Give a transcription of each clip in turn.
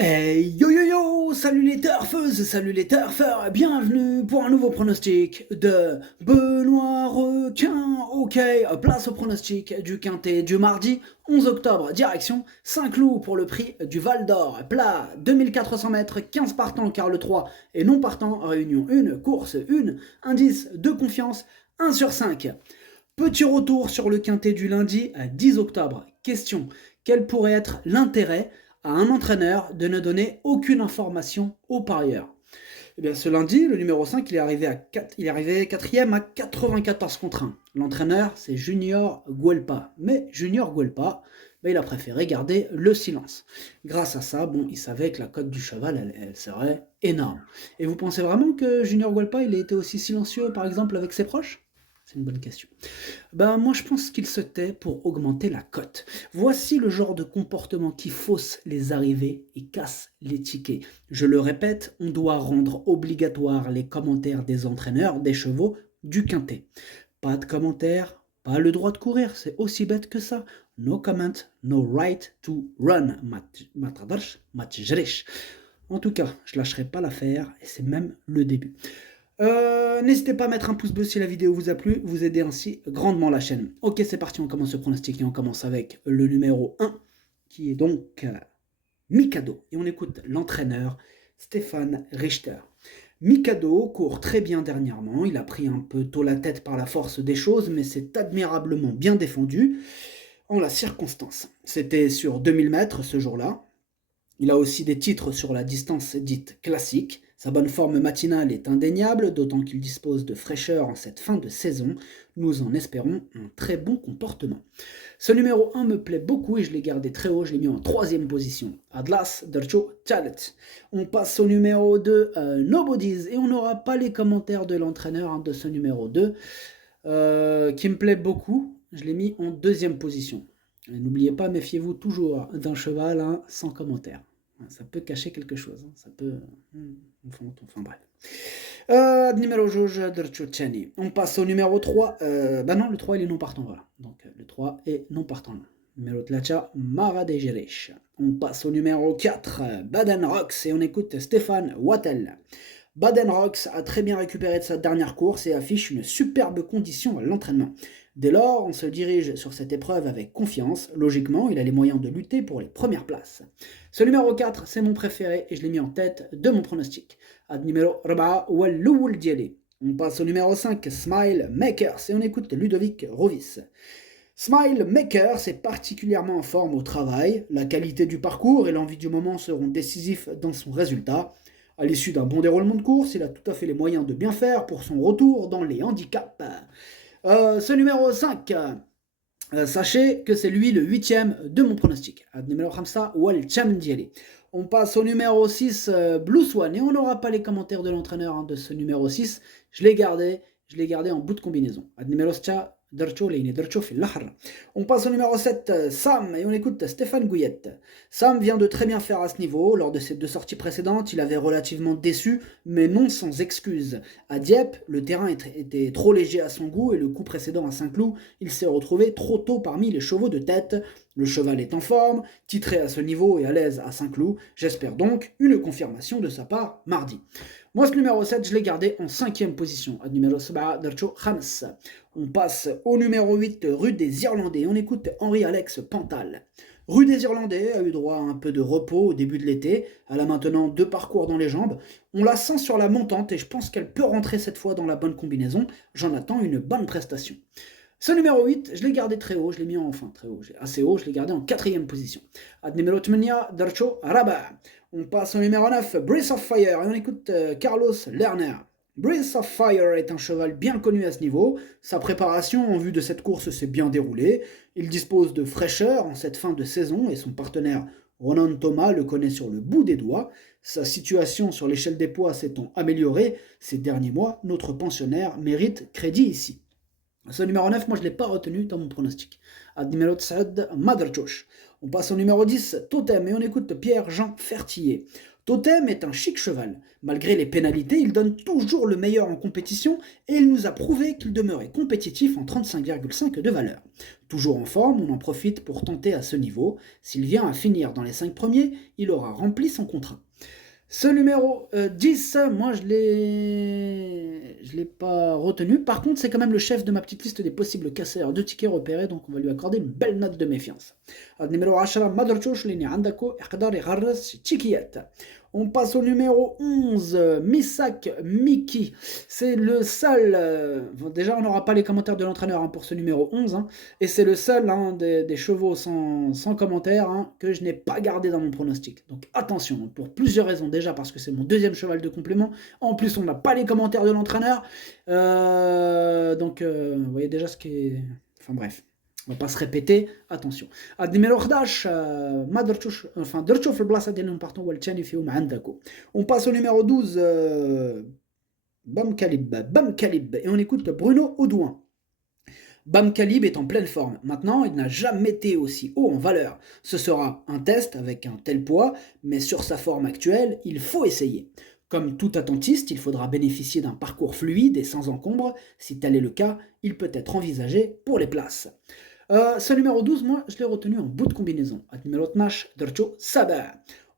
Hey yo yo yo, salut les turfeuses, salut les turfeurs, bienvenue pour un nouveau pronostic de Benoît Requin. Ok, place au pronostic du quintet du mardi 11 octobre, direction Saint-Cloud pour le prix du Val d'Or. Plat 2400 mètres, 15 partants car le 3 est non partant, réunion 1, course 1, indice de confiance 1 sur 5. Petit retour sur le quintet du lundi 10 octobre. Question, quel pourrait être l'intérêt à un entraîneur de ne donner aucune information aux parieurs? Eh bien, ce lundi, le numéro 5, il est arrivé quatrième à 94 contre 1. L'entraîneur, c'est Junior Guelpa. Mais Junior Guelpa, il a préféré garder le silence. Grâce à ça, il savait que la cote du cheval, elle serait énorme. Et vous pensez vraiment que Junior Guelpa, il a été aussi silencieux, par exemple, avec ses proches? C'est une bonne question. Moi je pense qu'il se tait pour augmenter la cote. Voici le genre de comportement qui fausse les arrivées et casse les tickets. Je le répète, on doit rendre obligatoire les commentaires des entraîneurs des chevaux du quintet. Pas de commentaires, pas le droit de courir, c'est aussi bête que ça. No comment, no right to run. En tout cas, je lâcherai pas l'affaire et c'est même le début. N'hésitez pas à mettre un pouce bleu si la vidéo vous a plu, vous aidez ainsi grandement la chaîne. Ok, c'est parti, on commence le pronostic et on commence avec le numéro 1, qui est donc Mikado. Et on écoute l'entraîneur Stéphane Richter. Mikado court très bien dernièrement, il a pris un peu tôt la tête par la force des choses, mais c'est admirablement bien défendu en la circonstance. C'était sur 2000 mètres ce jour-là. Il a aussi des titres sur la distance dite classique. Sa bonne forme matinale est indéniable, d'autant qu'il dispose de fraîcheur en cette fin de saison. Nous en espérons un très bon comportement. Ce numéro 1 me plaît beaucoup et je l'ai gardé très haut, je l'ai mis en troisième position. Adlas Dercho Chalet. On passe au numéro 2, Nobody's, et on n'aura pas les commentaires de l'entraîneur de ce numéro 2, qui me plaît beaucoup. Je l'ai mis en deuxième position. Et n'oubliez pas, méfiez-vous toujours d'un cheval sans commentaire. Ça peut cacher quelque chose. Ça peut. Enfin bref. Numéro Jauge Drchucheni. On passe au numéro 3. Non, le 3 il est non partant. Voilà. Donc le 3 est non partant. Numéro Tlacha, Mara de Jerech. On passe au numéro 4, Baden Rocks, et on écoute Stéphane Wattel. Baden Rocks a très bien récupéré de sa dernière course et affiche une superbe condition à l'entraînement. Dès lors, on se dirige sur cette épreuve avec confiance. Logiquement, il a les moyens de lutter pour les premières places. Ce numéro 4, c'est mon préféré et je l'ai mis en tête de mon pronostic. Ad numéro 4, Walloul Diele. On passe au numéro 5, Smile Makers, et on écoute Ludovic Rovis. Smile Makers est particulièrement en forme au travail. La qualité du parcours et l'envie du moment seront décisifs dans son résultat. À l'issue d'un bon déroulement de course, il a tout à fait les moyens de bien faire pour son retour dans les handicaps. Ce numéro 5, sachez que c'est lui le 8e de mon pronostic. Numéro 5, Wal Chamdieli. On passe au numéro 6, Blue Swan, et on n'aura pas les commentaires de l'entraîneur de ce numéro 6. Je l'ai gardé en bout de combinaison. Numéro 7, on passe au numéro 7, Sam, et on écoute Stéphane Gouillette. Sam vient de très bien faire à ce niveau. Lors de ses 2 sorties précédentes, il avait relativement déçu, mais non sans excuse. À Dieppe, le terrain était trop léger à son goût, et le coup précédent à Saint-Cloud, il s'est retrouvé trop tôt parmi les chevaux de tête. Le cheval est en forme, titré à ce niveau et à l'aise à Saint-Cloud. J'espère donc une confirmation de sa part mardi. Moi, ce numéro 7, je l'ai gardé en 5e position. Numéro 7, Dercho Khams. On passe au numéro 8, Rue des Irlandais. On écoute Henri-Alex Pantal. Rue des Irlandais a eu droit à un peu de repos au début de l'été. Elle a maintenant 2 parcours dans les jambes. On la sent sur la montante et je pense qu'elle peut rentrer cette fois dans la bonne combinaison. J'en attends une bonne prestation. Ce numéro 8, je l'ai gardé très haut, je l'ai mis très haut, assez haut, je l'ai gardé en 4e position. Ad numéro 8, Darcho Araba. On passe au numéro 9, Breath of Fire, et on écoute Carlos Lerner. Breath of Fire est un cheval bien connu à ce niveau. Sa préparation en vue de cette course s'est bien déroulée. Il dispose de fraîcheur en cette fin de saison et son partenaire Ronan Thomas le connaît sur le bout des doigts. Sa situation sur l'échelle des poids s'étant améliorée ces derniers mois, notre pensionnaire mérite crédit ici. Ce numéro 9, moi je ne l'ai pas retenu dans mon pronostic. Ad numéro 7, Madrachosh. On passe au numéro 10, Totem, et on écoute Pierre-Jean Fertillier. Totem est un chic cheval. Malgré les pénalités, il donne toujours le meilleur en compétition et il nous a prouvé qu'il demeurait compétitif en 35,5 de valeur. Toujours en forme, on en profite pour tenter à ce niveau. S'il vient à finir dans les 5 premiers, il aura rempli son contrat. Ce numéro 10, moi je l'ai pas retenu. Par contre, c'est quand même le chef de ma petite liste des possibles casseurs de tickets repérés, donc on va lui accorder une belle note de méfiance. Numéro 10, Madrchouch, Lini Andako, Iqdar Igharras, Chikiyat. On passe au numéro 11, Misak Miki. C'est le seul, déjà on n'aura pas les commentaires de l'entraîneur pour ce numéro 11, et c'est le seul des chevaux sans commentaires que je n'ai pas gardé dans mon pronostic. Donc attention, pour plusieurs raisons. Déjà parce que c'est mon deuxième cheval de complément. En plus, on n'a pas les commentaires de l'entraîneur. Vous voyez déjà ce qui est... Enfin bref. On va pas se répéter, attention. Numéro 11, on passe au numéro 12, Bam Khalib, et on écoute Bruno Audouin. Bam Khalib est en pleine forme. Maintenant, il n'a jamais été aussi haut en valeur. Ce sera un test avec un tel poids, mais sur sa forme actuelle, il faut essayer. Comme tout attentiste, il faudra bénéficier d'un parcours fluide et sans encombre. Si tel est le cas, il peut être envisagé pour les places. Ce numéro 12, moi, je l'ai retenu en bout de combinaison. Numéro 12, Dercho Saber.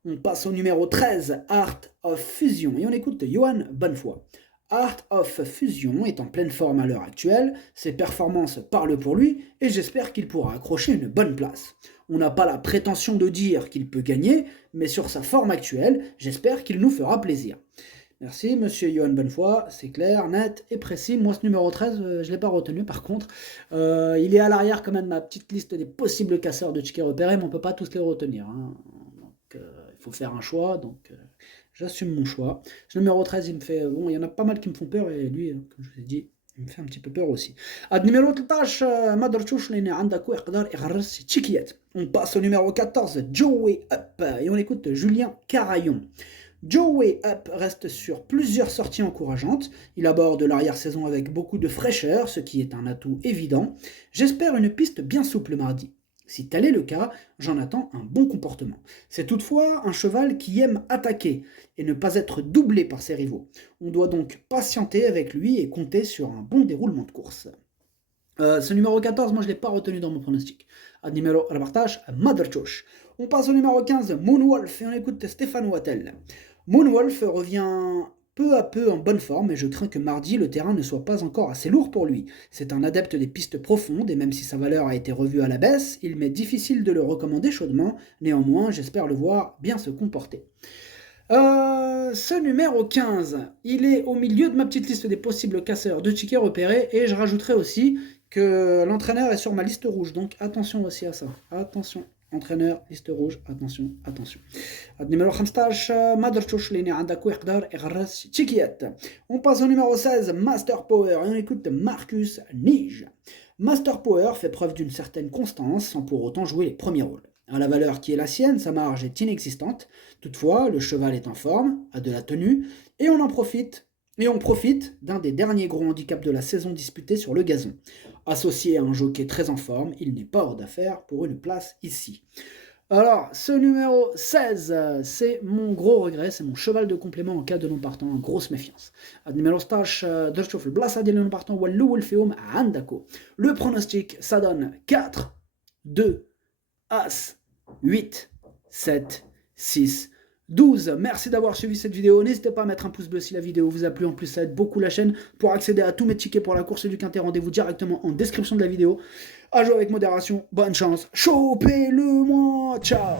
On passe au numéro 13, Art of Fusion. Et on écoute Johan Bonnefoy. Art of Fusion est en pleine forme à l'heure actuelle. Ses performances parlent pour lui et j'espère qu'il pourra accrocher une bonne place. On n'a pas la prétention de dire qu'il peut gagner, mais sur sa forme actuelle, j'espère qu'il nous fera plaisir. Merci, monsieur Johan Bonnefoy, c'est clair, net et précis. Moi, ce numéro 13, je ne l'ai pas retenu par contre. Il est à l'arrière quand même de ma petite liste des possibles casseurs de tickets repérés, mais on ne peut pas tous les retenir. Donc, il faut faire un choix, donc j'assume mon choix. Ce numéro 13, il me fait... Bon, il y en a pas mal qui me font peur, et lui, comme je vous ai dit, il me fait un petit peu peur aussi. Numéro 13, on passe au numéro 14, Joey Up, et on écoute Julien Carayon. Joey Up reste sur plusieurs sorties encourageantes. Il aborde l'arrière-saison avec beaucoup de fraîcheur, ce qui est un atout évident. J'espère une piste bien souple mardi. Si tel est le cas, j'en attends un bon comportement. C'est toutefois un cheval qui aime attaquer et ne pas être doublé par ses rivaux. On doit donc patienter avec lui et compter sur un bon déroulement de course. Ce numéro 14, moi je ne l'ai pas retenu dans mon pronostic. Numéro à la partage, Madrchouch. On passe au numéro 15, Moonwolf, et on écoute Stéphane Wattel. Moonwolf revient peu à peu en bonne forme et je crains que mardi le terrain ne soit pas encore assez lourd pour lui. C'est un adepte des pistes profondes et même si sa valeur a été revue à la baisse, il m'est difficile de le recommander chaudement. Néanmoins, j'espère le voir bien se comporter. Ce numéro 15, il est au milieu de ma petite liste des possibles casseurs de tickets repérés et je rajouterai aussi que l'entraîneur est sur ma liste rouge, donc attention aussi à ça. Attention. Entraîneur, liste rouge, attention, attention. Numéro 15, Madrchouch, Lini Andako, Iqdar Igharras, Chikiyat. On passe au numéro 16, Master Power, et on écoute Marcus Nige. Master Power fait preuve d'une certaine constance sans pour autant jouer les premiers rôles. À la valeur qui est la sienne, sa marge est inexistante. Toutefois, le cheval est en forme, a de la tenue, et on profite d'un des derniers gros handicaps de la saison disputée sur le gazon. Associé à un jockey très en forme, il n'est pas hors d'affaire pour une place ici. Alors, ce numéro 16, c'est mon gros regret, c'est mon cheval de complément en cas de non-partant, grosse méfiance. Numéro 16, le pronostic, ça donne 4, 2, As, 8, 7, 6, 12. Merci d'avoir suivi cette vidéo. N'hésitez pas à mettre un pouce bleu si la vidéo vous a plu. En plus, ça aide beaucoup la chaîne. Pour accéder à tous mes tickets pour la course du Quintet, rendez-vous directement en description de la vidéo. À jouer avec modération. Bonne chance. Chopez-le-moi. Ciao.